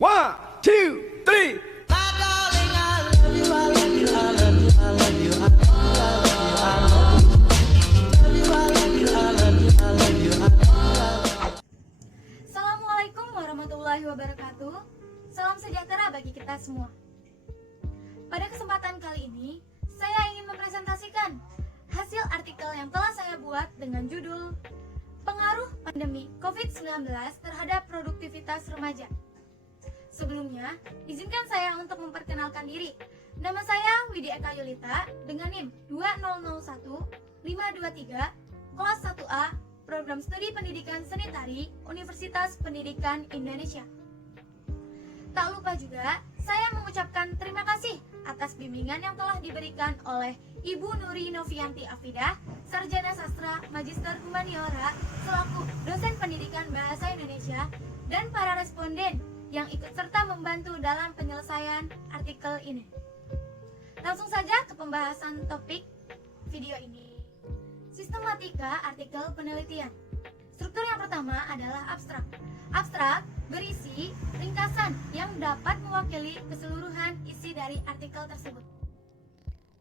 One, two, three. Assalamualaikum warahmatullahi wabarakatuh. Salam sejahtera bagi kita semua. Pada kesempatan kali ini, saya ingin mempresentasikan hasil artikel yang telah saya buat dengan judul Pengaruh Pandemi COVID-19 terhadap Produktivitas Remaja. Sebelumnya, izinkan saya untuk memperkenalkan diri. Nama saya Widi Eka Yulita dengan NIM 2001523, kelas 1A, Program Studi Pendidikan Sanitari, Universitas Pendidikan Indonesia. Tak lupa juga, saya mengucapkan terima kasih atas bimbingan yang telah diberikan oleh Ibu Nuri Novianti Afidah, Sarjana Sastra Magister Humaniora, selaku dosen pendidikan Bahasa Indonesia, dan para responden yang ikut serta membantu dalam penyelesaian artikel ini. Langsung saja ke pembahasan topik video ini. Sistematika artikel penelitian. Struktur yang pertama adalah abstrak. Abstrak berisi ringkasan yang dapat mewakili keseluruhan isi dari artikel tersebut.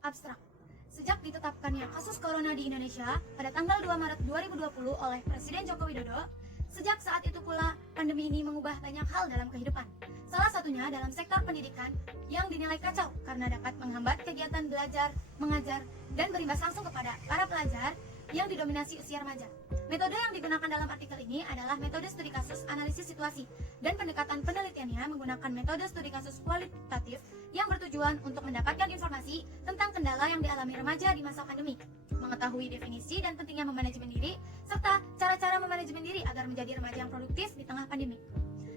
Abstrak. Sejak ditetapkannya kasus corona di Indonesia pada tanggal 2 Maret 2020 oleh Presiden Joko Widodo, sejak saat itu pula pandemi ini mengubah banyak hal dalam kehidupan. Salah satunya dalam sektor pendidikan yang dinilai kacau karena dapat menghambat kegiatan belajar, mengajar, dan berimbas langsung kepada para pelajar yang didominasi usia remaja. Metode yang digunakan dalam artikel ini adalah metode studi kasus analisis situasi, dan pendekatan penelitiannya menggunakan metode studi kasus kualitatif yang bertujuan untuk mendapatkan informasi tentang kendala yang dialami remaja di masa pandemi, mengetahui definisi dan pentingnya memanajemen diri, serta cara-cara memanajemen diri agar menjadi remaja yang produktif di tengah pandemi.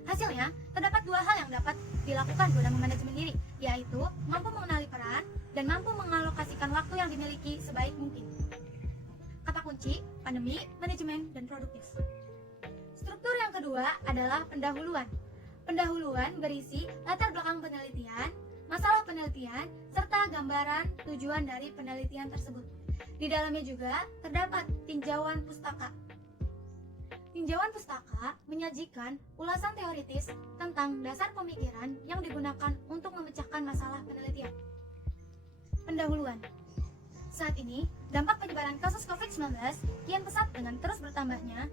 Hasilnya, terdapat dua hal yang dapat dilakukan guna memanajemen diri, yaitu mampu mengenali peran dan mampu mengalokasikan waktu yang dimiliki sebaik mungkin. Kata kunci, pandemi, manajemen, dan produktif. Struktur yang kedua adalah pendahuluan. Pendahuluan berisi latar belakang penelitian, masalah penelitian, serta gambaran tujuan dari penelitian tersebut. Di dalamnya juga terdapat tinjauan pustaka. Tinjauan pustaka menyajikan ulasan teoritis tentang dasar pemikiran yang digunakan untuk memecahkan masalah penelitian. Pendahuluan. Saat ini, dampak penyebaran kasus COVID-19 kian pesat dengan terus bertambahnya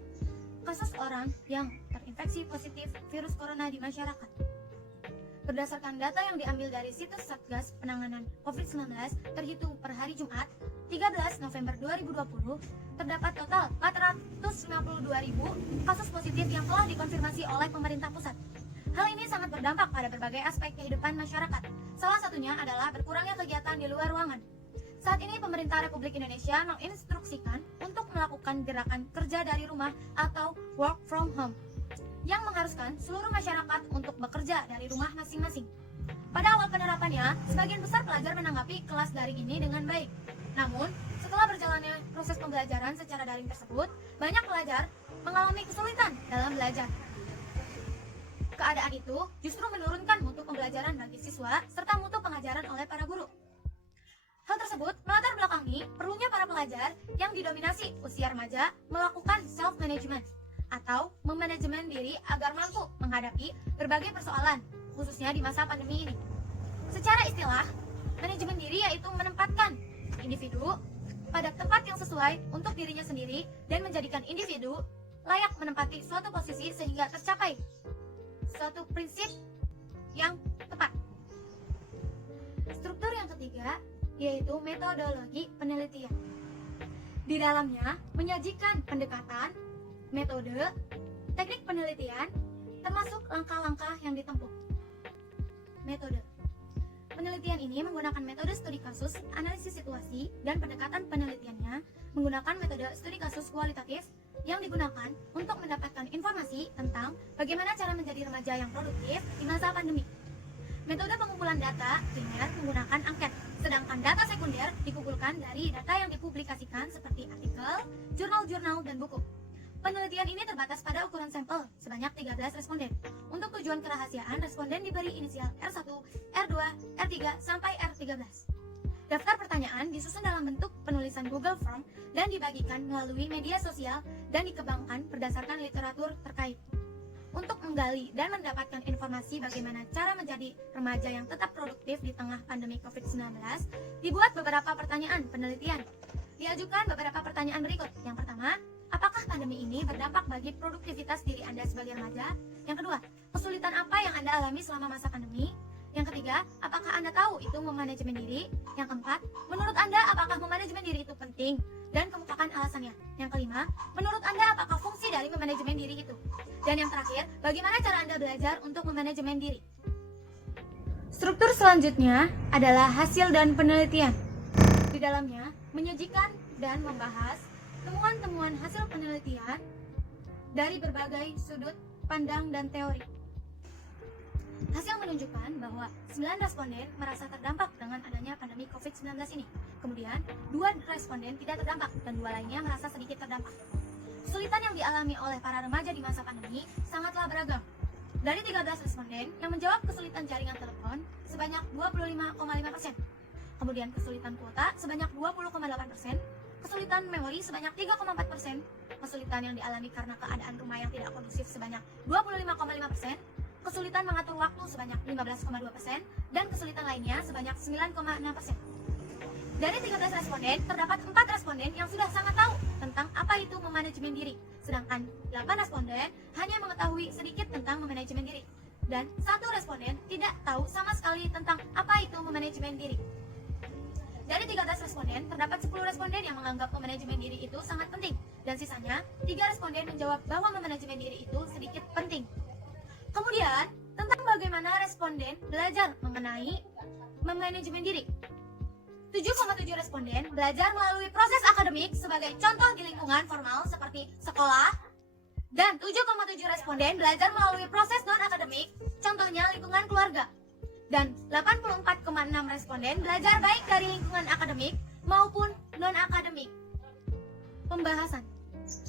kasus orang yang terinfeksi positif virus corona di masyarakat. Berdasarkan data yang diambil dari situs Satgas Penanganan COVID-19 terhitung per hari Jumat, 13 November 2020, terdapat total 452.000 kasus positif yang telah dikonfirmasi oleh pemerintah pusat. Hal ini sangat berdampak pada berbagai aspek kehidupan masyarakat. Salah satunya adalah berkurangnya kegiatan di luar ruangan. Saat ini pemerintah Republik Indonesia menginstruksikan untuk melakukan gerakan kerja dari rumah atau work from home yang mengharuskan seluruh masyarakat untuk bekerja dari rumah masing-masing. Pada awal penerapannya, sebagian besar pelajar menanggapi kelas daring ini dengan baik. Namun, setelah berjalannya proses pembelajaran secara daring tersebut, banyak pelajar mengalami kesulitan dalam belajar. Keadaan itu justru menurunkan mutu pembelajaran bagi siswa serta mutu pengajaran oleh para guru. Hal tersebut melatar belakangi perlunya para pelajar yang didominasi usia remaja melakukan self-management atau memanajemen diri agar mampu menghadapi berbagai persoalan, khususnya di masa pandemi ini. Secara istilah, manajemen diri yaitu menempatkan individu pada tempat yang sesuai untuk dirinya sendiri dan menjadikan individu layak menempati suatu posisi sehingga tercapai suatu prinsip yang tepat. Struktur yang ketiga yaitu metodologi penelitian. Di dalamnya menyajikan pendekatan, metode, teknik penelitian, termasuk langkah-langkah yang ditempuh. Metode. Penelitian ini menggunakan metode studi kasus, analisis situasi, dan pendekatan penelitiannya menggunakan metode studi kasus kualitatif yang digunakan untuk mendapatkan informasi tentang bagaimana cara menjadi remaja yang produktif di masa pandemi. Metode pengumpulan data primer menggunakan angket, sedangkan data sekunder dikumpulkan dari data yang dipublikasikan seperti artikel, jurnal-jurnal, dan buku. Penelitian ini terbatas pada ukuran sampel sebanyak 13 responden. Untuk tujuan kerahasiaan, responden diberi inisial R1, R2, R3, sampai R13. Daftar pertanyaan disusun dalam bentuk penulisan Google Form dan dibagikan melalui media sosial dan dikembangkan berdasarkan literatur terkait. untuk menggali dan mendapatkan informasi bagaimana cara menjadi remaja yang tetap produktif di tengah pandemi COVID-19, dibuat beberapa pertanyaan penelitian. Diajukan beberapa pertanyaan berikut. Yang pertama, apakah pandemi ini berdampak bagi produktivitas diri Anda sebagai remaja? Yang kedua, kesulitan apa yang Anda alami selama masa pandemi? Yang ketiga, apakah Anda tahu itu memanajemen diri? Yang keempat, menurut Anda apakah memanajemen diri itu penting? Dan kemukakan alasannya. Yang kelima, menurut Anda apakah fungsi dari memanajemen diri itu? Dan yang terakhir, bagaimana cara Anda belajar untuk memanajemen diri? Struktur selanjutnya adalah hasil dan penelitian. Di dalamnya, menyajikan dan membahas temuan-temuan hasil penelitian dari berbagai sudut pandang dan teori. Hasil menunjukkan bahwa 9 responden merasa terdampak dengan adanya pandemi COVID-19 ini. Kemudian, 2 responden tidak terdampak dan 2 lainnya merasa sedikit terdampak. Kesulitan yang dialami oleh para remaja di masa pandemi sangatlah beragam. Dari 13 responden yang menjawab kesulitan jaringan telepon sebanyak 25,5%. Kemudian kesulitan kuota sebanyak 20,8%. Kesulitan memori sebanyak 3,4%. Kesulitan yang dialami karena keadaan rumah yang tidak kondusif sebanyak 25,5%. Kesulitan mengatur waktu sebanyak 15,2% dan kesulitan lainnya sebanyak 9,6%. Dari 13 responden, terdapat 4 responden yang sudah sangat tahu tentang apa itu memanajemen diri, sedangkan 8 responden hanya mengetahui sedikit tentang memanajemen diri, dan 1 responden tidak tahu sama sekali tentang apa itu memanajemen diri. Dari 13 responden, terdapat 10 responden yang menganggap memanajemen diri itu sangat penting, dan sisanya 3 responden menjawab bahwa memanajemen diri itu sedikit penting. Kemudian, tentang bagaimana responden belajar mengenai memanajemen diri. 7,7 responden belajar melalui proses akademik sebagai contoh di lingkungan formal seperti sekolah, dan 7,7 responden belajar melalui proses non-akademik, contohnya lingkungan keluarga. Dan 84,6 responden belajar baik dari lingkungan akademik maupun non-akademik. Pembahasan.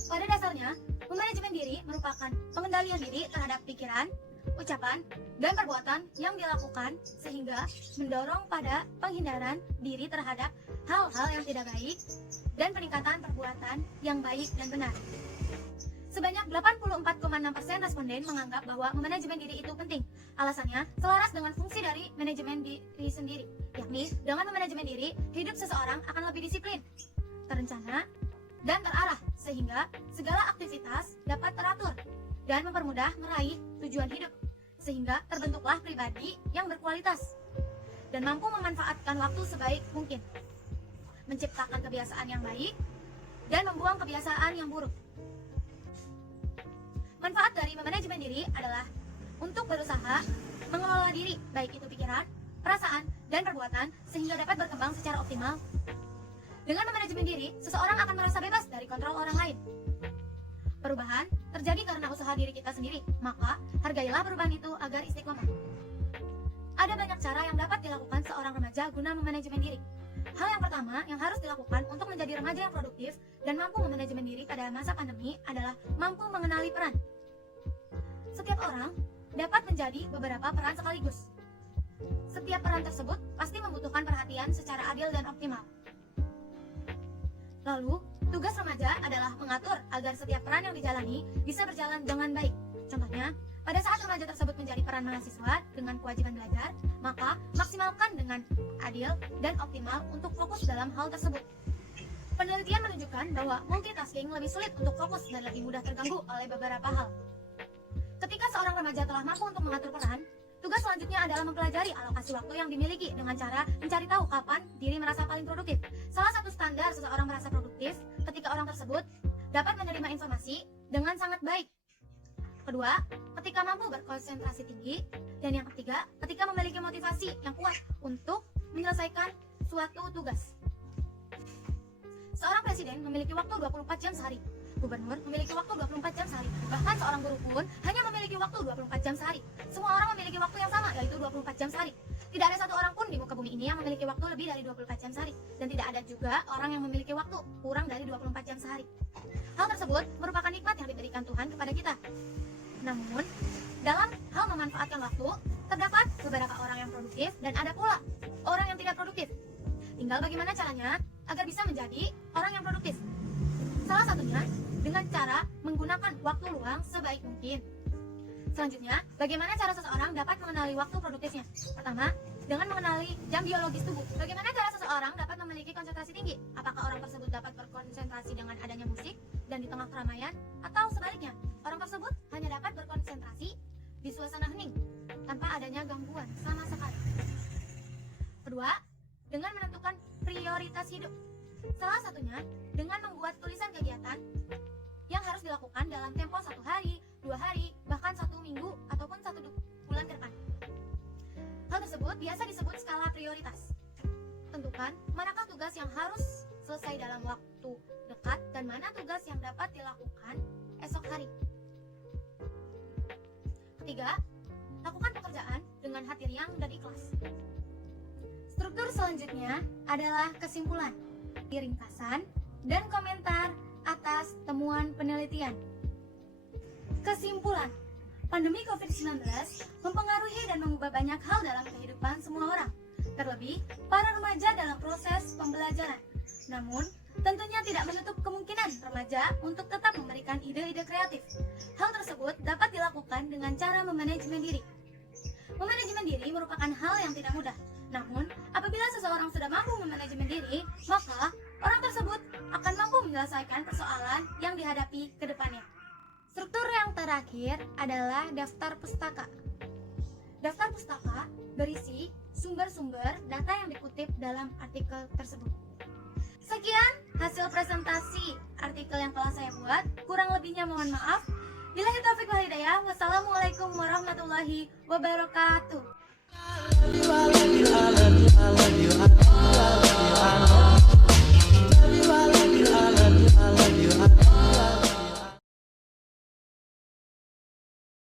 Pada dasarnya, memanajemen diri merupakan pengendalian diri terhadap pikiran, ucapan, dan perbuatan yang dilakukan sehingga mendorong pada penghindaran diri terhadap hal-hal yang tidak baik dan peningkatan perbuatan yang baik dan benar. Sebanyak 84,6% responden menganggap bahwa memanajemen diri itu penting. Alasannya selaras dengan fungsi dari manajemen diri sendiri, yakni dengan memanajemen diri, hidup seseorang akan lebih disiplin, terencana, dan terarah sehingga segala aktivitas dapat teratur dan mempermudah meraih tujuan hidup, sehingga terbentuklah pribadi yang berkualitas dan mampu memanfaatkan waktu sebaik mungkin, menciptakan kebiasaan yang baik dan membuang kebiasaan yang buruk. Manfaat dari memanajemen diri adalah untuk berusaha mengelola diri, baik itu pikiran, perasaan, dan perbuatan, sehingga dapat berkembang secara optimal. Dengan memanajemen diri, seseorang akan merasa bebas dari kontrol orang lain. Perubahan terjadi karena usaha diri kita sendiri, maka hargailah perubahan itu agar istiqomah. Ada banyak cara yang dapat dilakukan seorang remaja guna memanajemen diri. Hal yang pertama yang harus dilakukan untuk menjadi remaja yang produktif dan mampu memanajemen diri pada masa pandemi adalah mampu mengenali peran. Setiap orang dapat menjadi beberapa peran sekaligus. Setiap peran tersebut pasti membutuhkan perhatian secara adil dan optimal. Lalu, tugas remaja adalah mengatur agar setiap peran yang dijalani bisa berjalan dengan baik. Contohnya, pada saat remaja tersebut menjadi peran mahasiswa dengan kewajiban belajar, maka maksimalkan dengan adil dan optimal untuk fokus dalam hal tersebut. Penelitian menunjukkan bahwa multitasking lebih sulit untuk fokus dan lebih mudah terganggu oleh beberapa hal. Ketika seorang remaja telah mampu untuk mengatur peran, tugas selanjutnya adalah mempelajari alokasi waktu yang dimiliki dengan cara mencari tahu kapan diri merasa paling produktif. Salah satu standar seseorang merasa produktif ketika orang tersebut dapat menerima informasi dengan sangat baik. Kedua, ketika mampu berkonsentrasi tinggi. Dan yang ketiga, ketika memiliki motivasi yang kuat untuk menyelesaikan suatu tugas. Seorang presiden memiliki waktu 24 jam sehari. Gubernur memiliki waktu 24 jam sehari. Bahkan seorang guru pun hanya memiliki waktu 24 jam sehari. Semua orang memiliki waktu yang sama, yaitu 24 jam sehari. Tidak ada satu orang pun di muka bumi ini yang memiliki waktu lebih dari 24 jam sehari. Dan tidak ada juga orang yang memiliki waktu kurang dari 24 jam sehari. Hal tersebut merupakan nikmat yang diberikan Tuhan kepada kita. Namun, dalam hal memanfaatkan waktu, terdapat beberapa orang yang produktif dan ada pula orang yang tidak produktif. Tinggal bagaimana caranya agar bisa menjadi orang yang produktif. Salah satunya dengan cara menggunakan waktu luang sebaik mungkin. Selanjutnya, bagaimana cara seseorang dapat mengenali waktu produktifnya? Pertama, dengan mengenali jam biologis tubuh. Bagaimana cara seseorang dapat memiliki konsentrasi tinggi? Apakah orang tersebut dapat berkonsentrasi dengan adanya musik dan di tengah keramaian? Atau sebaliknya, orang tersebut hanya dapat berkonsentrasi di suasana hening tanpa adanya gangguan sama sekali? Kedua, dengan menentukan prioritas hidup. Salah satunya dengan membuat tulisan kegiatan yang harus dilakukan dalam tempo 1 hari, 2 hari, bahkan 1 minggu ataupun 1 bulan ke depan. Hal tersebut biasa disebut skala prioritas. Tentukan manakah tugas yang harus selesai dalam waktu dekat dan mana tugas yang dapat dilakukan esok hari. Ketiga, lakukan pekerjaan dengan hati riang dan ikhlas. Struktur selanjutnya adalah kesimpulan, ringkasan, dan komentar atas temuan penelitian. Kesimpulan, pandemi COVID-19 mempengaruhi dan mengubah banyak hal dalam kehidupan semua orang, terlebih para remaja dalam proses pembelajaran. Namun, tentunya tidak menutup kemungkinan remaja untuk tetap memberikan ide-ide kreatif. Hal tersebut dapat dilakukan dengan cara memanajemen diri. Memanajemen diri merupakan hal yang tidak mudah. Namun, apabila seseorang sudah mampu memanajemen diri, maka orang tersebut akan mampu menyelesaikan persoalan yang dihadapi ke depannya. Struktur yang terakhir adalah daftar pustaka. Daftar pustaka berisi sumber-sumber data yang dikutip dalam artikel tersebut. Sekian hasil presentasi artikel yang telah saya buat. Kurang lebihnya mohon maaf. Billahi taufiq wal hidayah. Wassalamualaikum warahmatullahi wabarakatuh. I love you, I love you, I love you, I love you.